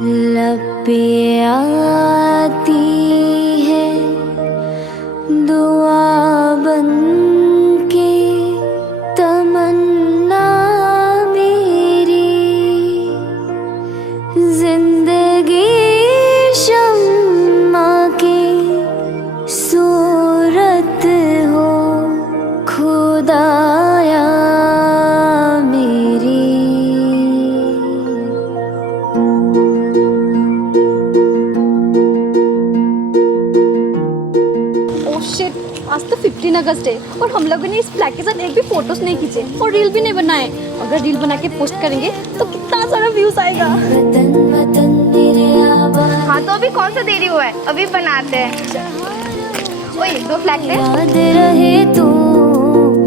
लब पे आती है दुआ बन के तमन्ना मेरी, जिंदगी शम्मा की सूरत हो खुदाया मेरी। शिट, आज तो 15 अगस्त है और हम लोगों ने इस फ्लैग के साथ एक भी फोटोज नहीं खींचे और रील भी नहीं बनाए। अगर रील बना के पोस्ट करेंगे तो कितना सारा व्यूज आएगा। वतन वतन मेरे आबाद, हाँ तो अभी कौन सा देरी हुआ है, अभी बनाते हैं। ओए दो फ्लैग दे। याद रहे तू,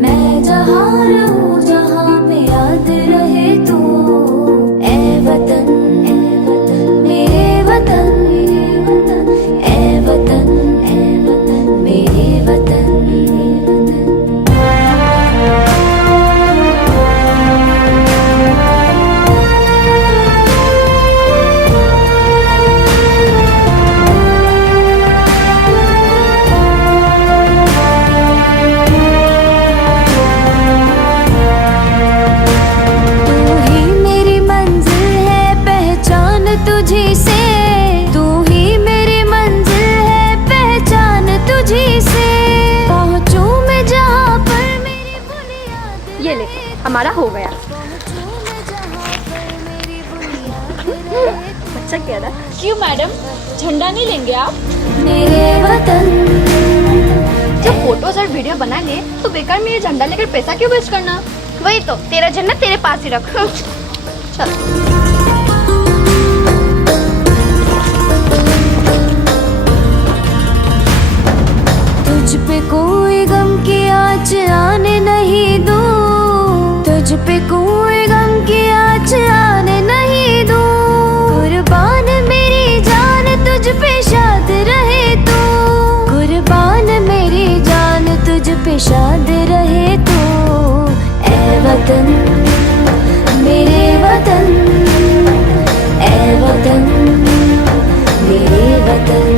मैं जहाँ रहूं जहाँ पे याद रहे तू। ए वतन मेरे वतन, ए वतन मेरे वतन। तू ही मेरी मंजिल है पहचान तुझी से, तू ही मेरी मंजिल है पहचान तुझी से। पहुंचूं मैं जहाँ पर मेरी बुनियाद, ये ले, हमारा हो गया। बच्चा कह रहा क्यों मैडम, झंडा नहीं लेंगे आप? मेरे वतन। जब फोटोज और वीडियो बनाएंगे तो बेकार में ये झंडा लेकर पैसा क्यों वेस्ट करना। वही तो, तेरा झंडा तेरे पास ही रख। चल तुझ पे कोई गम की आँच आने नहीं दूं, तुझ पे कोई गम की आँच आने नहीं दूं। कुर्बान मेरी जान तुझ पे शाद रहे तू, कुर्बान मेरी जान तुझ पे शाद रहे तू। ए वतन मेरे वतन, ए वतन मेरे वतन।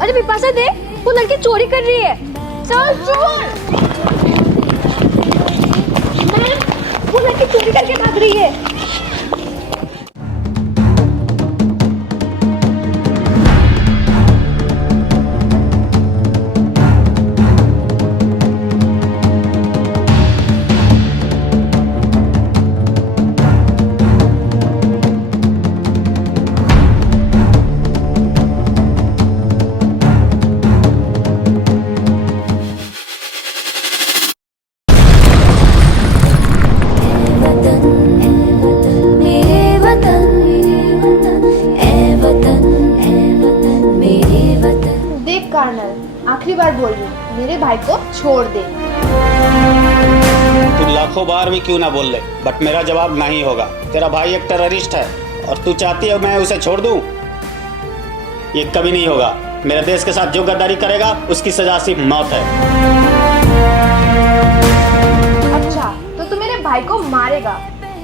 अरे बिपाशा दे, वो लड़की चोरी कर रही है। चल चोर। वो लड़की चोरी करके भाग रही है। देख कर्नल, आखिरी बार बोल रही हूँ, मेरे भाई को छोड़ दे। तू लाखों बार भी क्यों ना बोल ले, बट मेरा जवाब नहीं होगा। तेरा भाई एक टेररिस्ट है और तू चाहती है मैं उसे छोड़ दूं? ये कभी नहीं होगा। मेरे देश के साथ जो गद्दारी करेगा उसकी सजा सिर्फ मौत है। अच्छा तो तू मेरे भाई को मारेगा,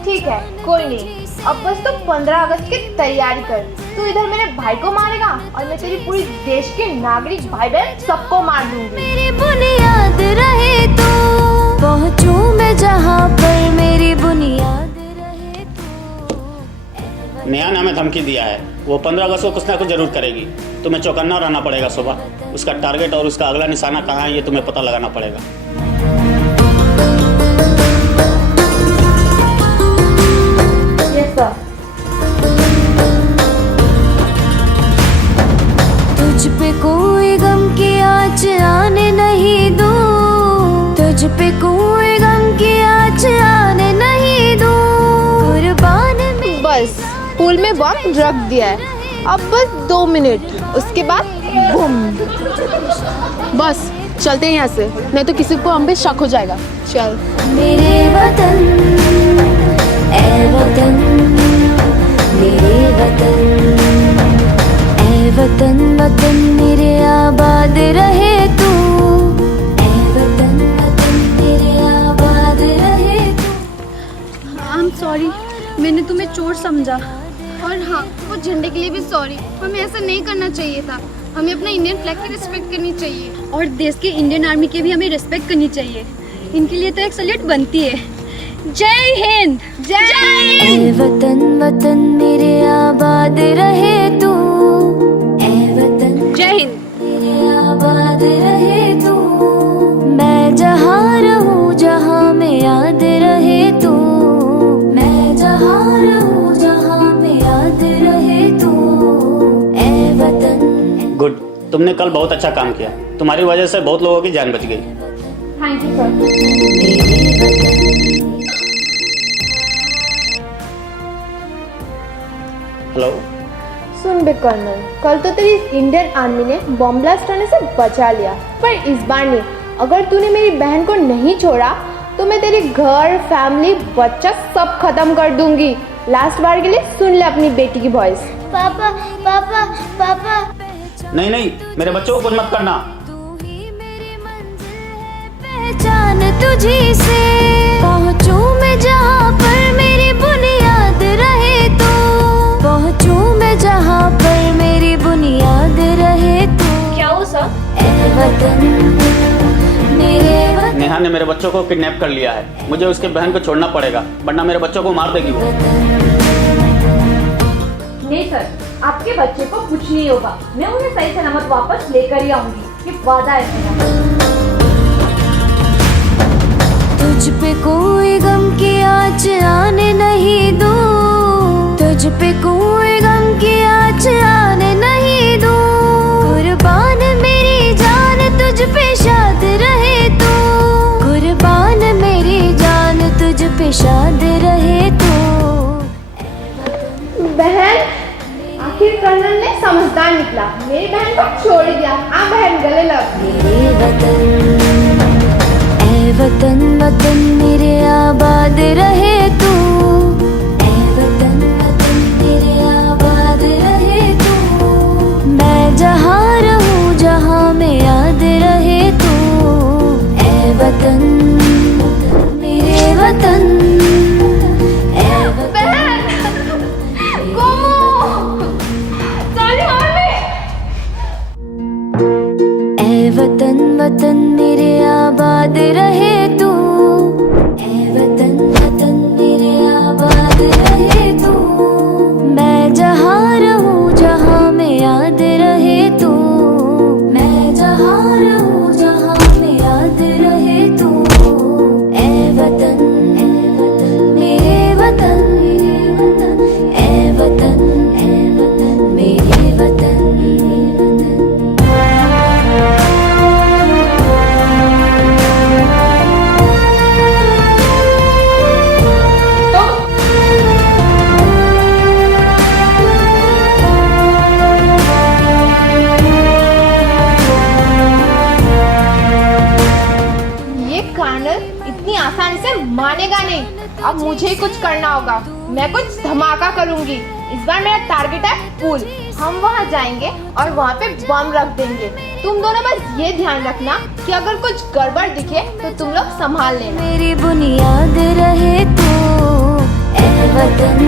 ठीक है कोई नहीं। अब बस तू 15 अगस्त की तैयारी कर। तू इधर मेरे भाई को मारेगा और मैं तेरी पूरी देश के नागरिक भाई बहन सबको मार दूंगी। मेरी बुनियाद रहे तू, पहुंचूं मैं जहाँ पर मेरी बुनियाद रहे तू। नेहा ने हमें धमकी दिया है, वो 15 अगस्त को कुछ ना कुछ जरूर करेगी। तुम्हें चौकन्ना रहना पड़ेगा सुबह। उसका टारगेट और उसका अगला निशाना कहाँ है ये तुम्हें पता लगाना पड़ेगा। Yes sir. तुझ पे कोई गम की आँच आने नहीं दूं, तुझ पे कोई गम की आँच आने नहीं दूं। कुर्बान मेरी बस पूल में बम रख दिया है, अब बस 2 मिनट, उसके बाद बूम। बस चलते हैं यहाँ से, नहीं तो किसी को हम पे शक हो जाएगा। चल। मेरे वतन, ए वतन मेरे वतन। ए वतन वतन मेरे आबाद रहे तू। ए वतन सॉरी, मैंने तुम्हें चोर समझा। और हाँ, वो झंडे के लिए भी सॉरी। हमें ऐसा नहीं करना चाहिए था। हमें अपना इंडियन फ्लैग की रिस्पेक्ट करनी चाहिए। और देश के इंडियन आर्मी की भी हमें रिस्पेक्ट करनी चाहिए। इनके लिए तो एक सल्यूट बनती है। जय हिंद। जय हिंद। ऐ वतन वतन मेरे आबाद रहे तू, ऐ वतन जय हिंद। मेरे आबाद रहे तू, मैं जहाँ रहूँ जहाँ में याद रहे तू, मैं जहाँ रहूँ जहाँ में याद रहे तू, ऐ वतन। गुड, तुमने कल बहुत अच्छा काम किया। तुम्हारी वजह से बहुत लोगों की जान बच गई। Thank you sir. हेलो। सुन बे कर्नल, कल तो तेरी इंडियन आर्मी ने बॉम्ब ब्लास्ट होने से बचा लिया, पर इस बार नहीं। अगर तूने मेरी बहन को नहीं छोड़ा तो मैं तेरे घर, फैमिली, बच्चा सब खत्म कर दूंगी। लास्ट बार के लिए सुन ले अपनी बेटी की वॉइस। पापा पापा पापा। नहीं नहीं, मेरे बच्चों को कुछ मत करना। पहचान तुझी से पहुँचूं मैं जहाँ पर मेरी बुनियाद रहे तू, पहुँचूं मैं जहाँ पर मेरी बुनियाद रहे तू। क्या हो सर? ऐ वतन मेरे वतन। नेहा ने मेरे बच्चों को किडनैप कर लिया है। मुझे उसके बहन को छोड़ना पड़ेगा, वरना मेरे बच्चों को मार देगी वो। नहीं सर, आपके बच्चे को कुछ नहीं होगा। मैं उन्हें सही सलामत वापस लेकर ही आऊंगी, ये वादा है मेरा। तुझ पे कोई गम की आँच आने नहीं दूं, तुझ पे कोई गम की आँच आने नहीं दूं, कुर्बान मेरी जान तुझ पे शाद रहे तू, कुर्बान मेरी जान तुझ पे शाद रहे तू। बहन, आखिर कर्नल ने समझदार निकला, मेरी बहन को छोड़ दिया। आ बहन, गले लग। मेरे वतन, ऐ वतन वतन मेरे आबाद रहे तू, ऐ वतन वतन मेरे आबाद रहे तू, मैं जहाँ रहूँ जहाँ में याद रहे तू, ऐ वतन मेरे वतन, ऐ वतन। ऐ वतन वतन मेरे आबाद रहे तू, ऐ वतन वतन मेरे आबाद रहे तू, मैं जहाँ रहूँ जहाँ में याद रहे तू, मैं जहाँ रहूँ जहाँ में याद रहे तू, ऐ वतन मेरे वतन, ऐ वतन मेरे वतन। ये कर्नल इतनी आसानी से मानेगा नहीं। अब मुझे ही कुछ करना होगा। मैं कुछ धमाका करूंगी। इस बार मेरा टारगेट है पुल। हम वहाँ जाएंगे और वहाँ पे बम रख देंगे। तुम दोनों बस ये ध्यान रखना कि अगर कुछ गड़बड़ दिखे तो तुम लोग संभाल लेना। मेरी बुनियाद रहे तू, ऐ वतन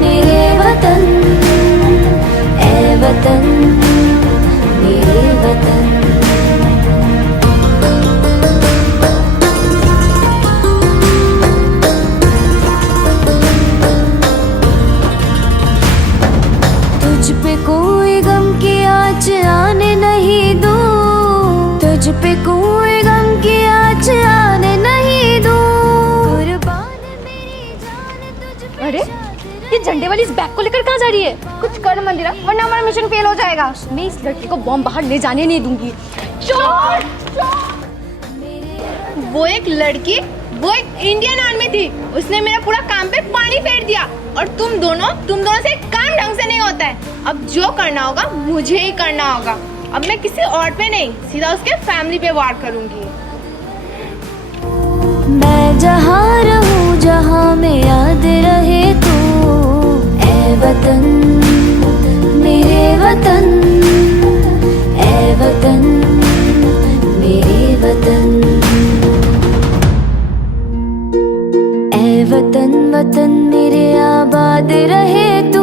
मेरे वतन, ऐ वतन मेरे वतन। तुझ पे कोई गम की आँच आने नहीं दूं, तुझ पे कोई गम की आँच आने नहीं दूं, कुर्बान मेरी जान तुझ पे। अरे, ये झंडे वाली इस बैग को लेकर कहाँ जा रही है? कुछ कर मंदिरा, वरना हमारा मिशन फेल हो जाएगा। मैं इस लड़की को बॉम्ब बाहर ले जाने नहीं दूंगी। चोर! वो एक लड़की, वो एक इंडियन आर्मी थी। उसने मेरा पूरा काम पे पानी फेर दिया। और तुम दोनों से काम ढंग से नहीं होता है। अब जो करना होगा मुझे ही करना होगा। अब मैं किसी और पे नहीं, सीधा उसके फैमिली पे वार करूंगी। मैं जहाँ रहूँ जहाँ में याद रहे तू, ऐ वतन मेरे वतन, ऐ वतन मेरे वतन, ऐ वतन वतन मेरे आबाद रहे तू।